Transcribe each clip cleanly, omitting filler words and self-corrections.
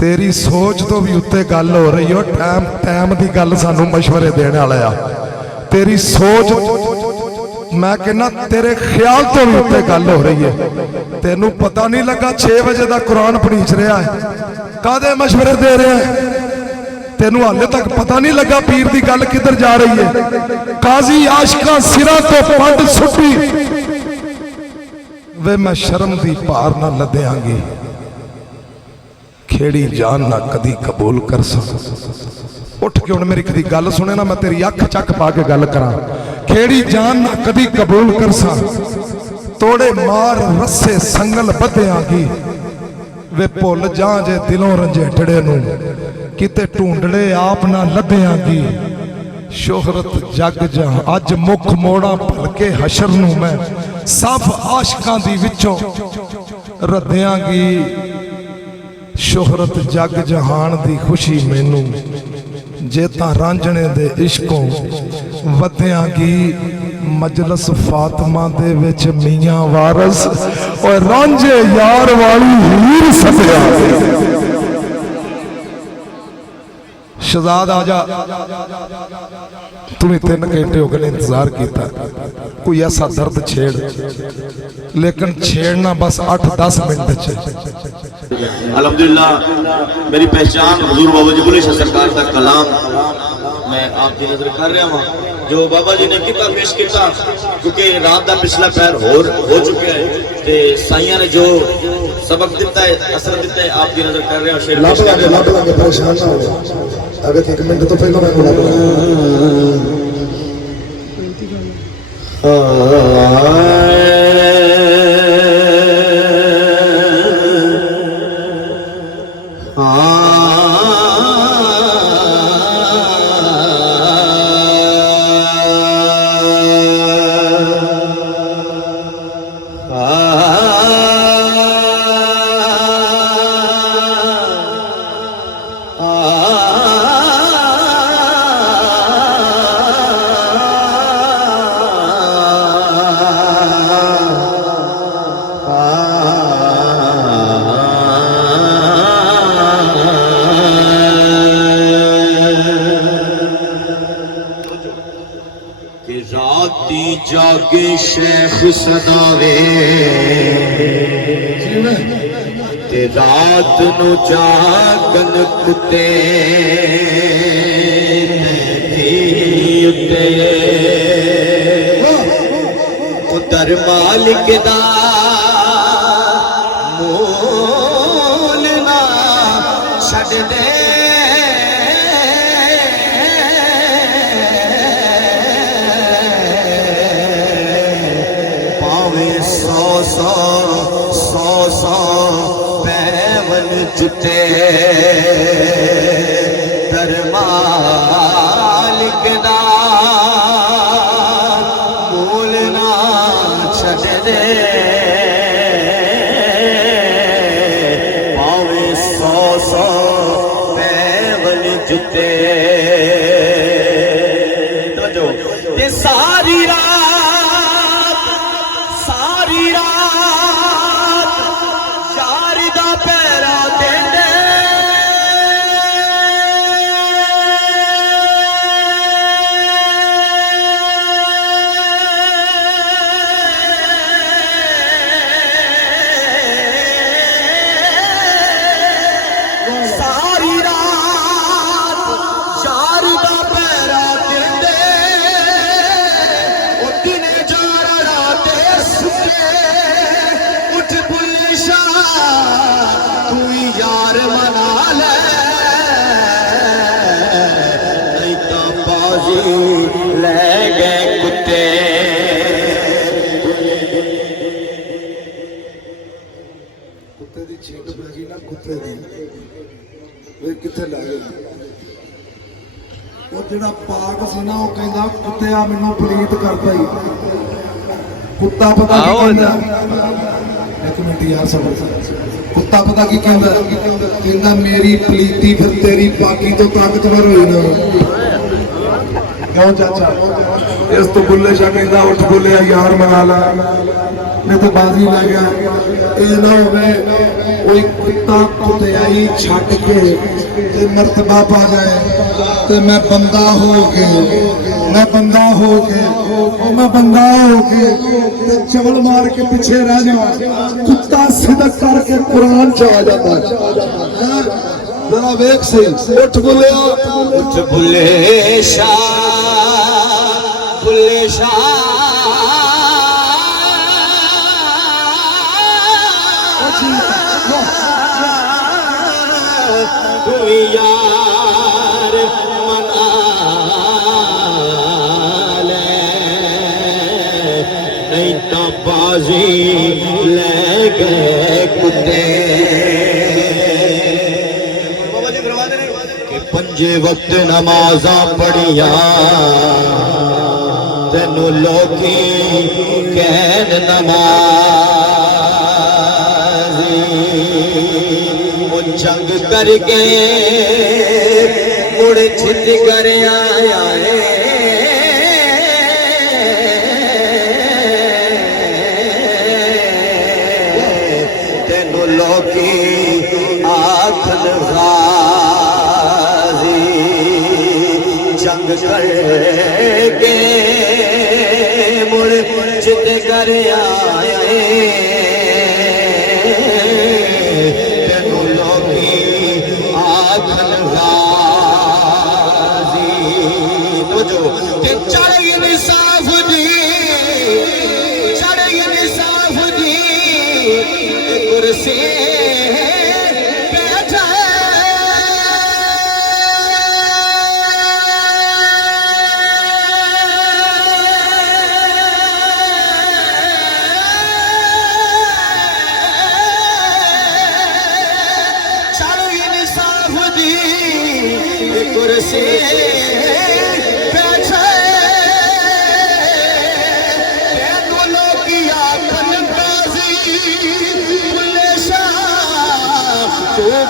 तेरी सोच तो भी उत्ते गल हो रही हो। टाइम टाइम की गल सानू मशवरे देने वाला आ। तेरी सोच मैं कहना तेरे ख्याल तो भी उत्ते गल हो रही है। तेनू पता नहीं लगा 6 बजे का कुरान पढ़ीच रहा है, कादे मशवरे दे रहा है? तेनू हाले तक पता नहीं लगा पीर की गल किधर जा रही है। काजी आशका सिरा तो पंड सुटी वे मैं शर्म दी पार ना लद्यांगी, खेड़ी जान ना कदी कबूल कर सक। उठ के हुण मेरी कदी गल सुने ना, मैं तेरी अख चक पा के गल करा। खेड़ी जान ना कदी कबूल कर सा, तोड़े मार रस्से संगल बद्यांगी, वे भुल जा जे दिलों रंजेठड़े नू, किते ढूंढड़े आप ना लद्यांगी। शोहरत जग जा अज मुख मोड़ा भलके हशर नू, मैं सब आशकां दी विचों रद्यांगी। शोहरत जग जहान दी खुशी मैनू, जे तां रांझणे दे इश्कों वद्यांगी। मजलस फातिमा दे विच मियां वारस और रांझे यार वाली हीर सद्यांगी। शहजाद आजा, तुम्हें 3 घंटे हो गए इंतजार किया। कोई ऐसा दर्द छेड़, लेकिन छेड़ना बस 8-10 मिनट। अल्हम्दुलिल्लाह मेरी पहचान हुजूर बाबा जी बुल्ले शाह सरकार का कलाम मैं आपकी नजर कर रहा हूँ जो बाबा जी ने किता पेश किया, क्योंकि रात का पिछला पैर हो चुका है। ते साइया ने जो सबक दिता है, असर दिता है, आपकी नजर कर रहे हो। शेर पेश कर रहे हो। अगर 1 मिनट तो पहले मैं जागे शेख सदावे ते रात नु जागन कुत्ते उधर मालिक दा मोल ना छड़ दे। सौ पैवन जुटे दर मालिक दा मोल ना छड़ दे। पावे 100 पैवन जुटे ते सारी रात पैरा दे सारी रात यार दा पैरा दे दिन जाड़ा ते सुते उठ बुल्ले शाह तू यार मना ले नहीं तो बाजी ले गए कुत्ते। कुत्ते दी छींक पै गई ना, कुत्ते दी वे किथे ला गई। वो जेड़ा पाक सी ना, वो कहंदा कुत्तिया मैनू पलीत करदा ही। कुत्ता पता की कहंदा, 1 मिनट यार सबर। कुत्ता पता की कहंदा, कहंदा मेरी पलीती फिर तेरी पाकी तो ताकतवर होई ना। क्यों चाचा? इस तो बुल्ले शाह कहंदा उठ बुल्ले यार मना ला, नहीं तो बाजी ला गया। ये ना हो कोई कुत्ता कुतियाई छट के ते मर्तबा पा जाए ते मैं बंदा हो के मैं बंदा हो के ते चवल मार के पीछे रह जाओ कुत्ता सिदक करके कुरान च आ जाता है जरा वेख से उठ बुलिया उठ बुले शाह बुले शाह कोई यार मना ले नहीं तो बाजी ले गए कुत्ते कि पंजे वक्त नमाजा पढ़िया तेनू लोकी कैन नमाजी वो जंग करके मुड़ छित कर आया है तेनू लोकी आखन गाजी जंग करके मुड़ छित कर आया है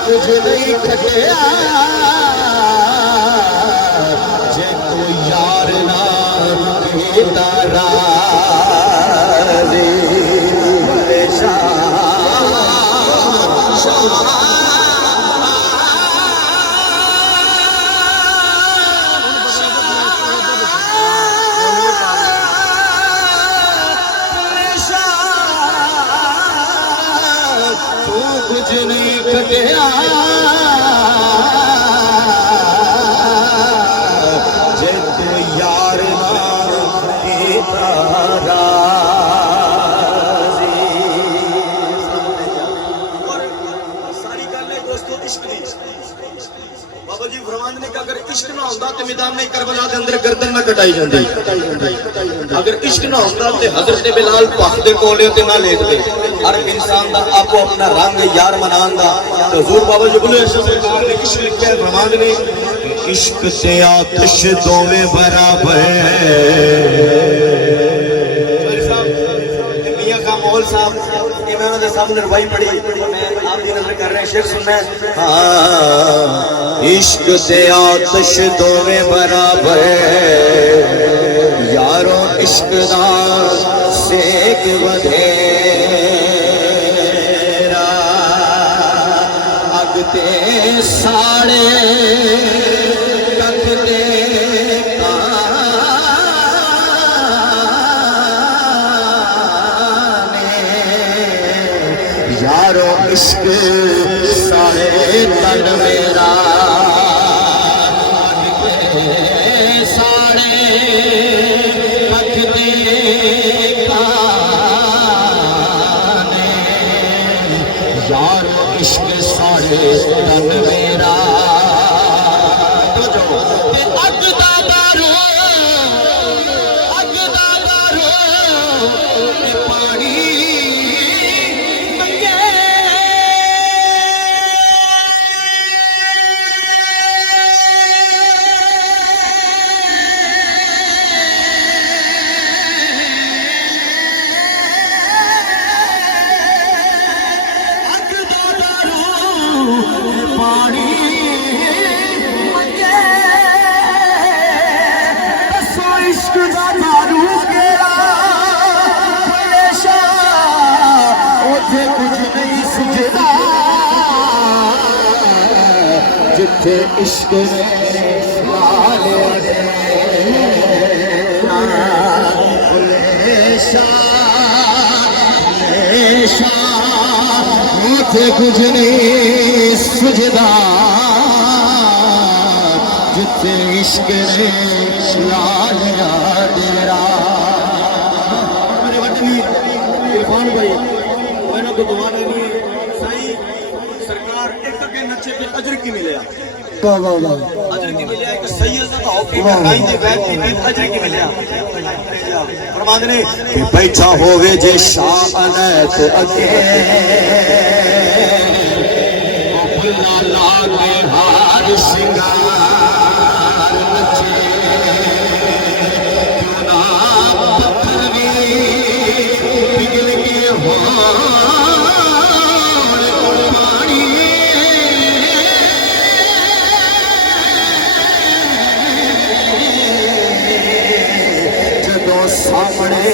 कुछ नहीं खटिया जे कोई यार ना तारा कुछ नहीं खटिया जे तू यार ना तारा सारी गल है दोस्तों इश्क दी बाबा जी फरमांदे ने कि अगर इश्क ना होंदा ते मैदान में करबला दे अंदर गर्दन ना कटाई जांदी अगर इश्क ना होंदा ते हजरत बिलाल पाक दे कोले ते ना लेटदे हर इंसान दा आपो अपना रंग यार मनान दा तो हुजूर बाबा जी बुले सरकार ने इश्क लिखा है फरमांदे ने इश्क ते आतिश दोवें बराबर मियां का मौल साहब इमाम दे सामने रवाई पड़ी मैं आप दी नजर कर रहे हैं शेर सुनना है हां इश्क ते आतिश दोवें बराबर यारों इश्क दा सेक वधेरा अगते साड़े कखते यारों इश्क साड़े तन मेरा साड़े कखते यारों इश्क साड़े तन मेरा अगदा दारो पानी पानी दसो इश्क दा दारू केड़ा ओथे कुछ नहीं सुझदा जिथे इश्क ने लाले मुझे कुछ नहीं सुझदा जिथे इश्क ने लालिया डेरा। मेरे वड्डे इरफान भाई मैंने तो दुआ नहीं सही सरकार एक तक नचे पे अजर की मिले अजर की मिले एक सैयद दा होके गाइन दे बैठ के अजर की मिले फरमाते ने कि बैठा होवे जे शाह अनैत अगे बुला लागे हार सिंगार नचे क्यों ना पत्थर भी पिघल के हो सामने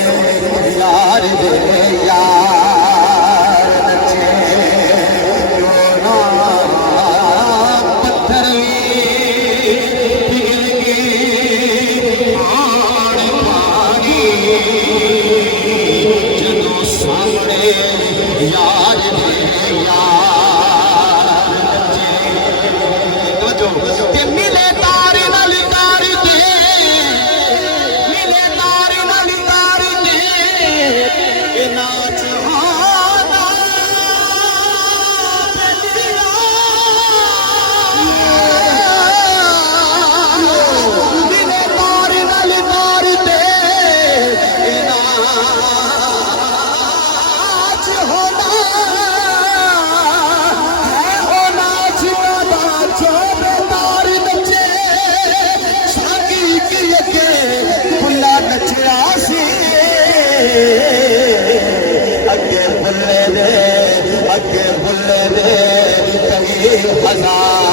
यार दे यार नचे ना पत्थर पिघल के पानी जदों सामने यार दे यार नचे तो मिले तारे नाल तारी दे नाच दिले तार नल तार दे नाच होना है हो नाच का तार नचे साकी की अगे खुला नचया सी अगे बुल्ले दे कई हजार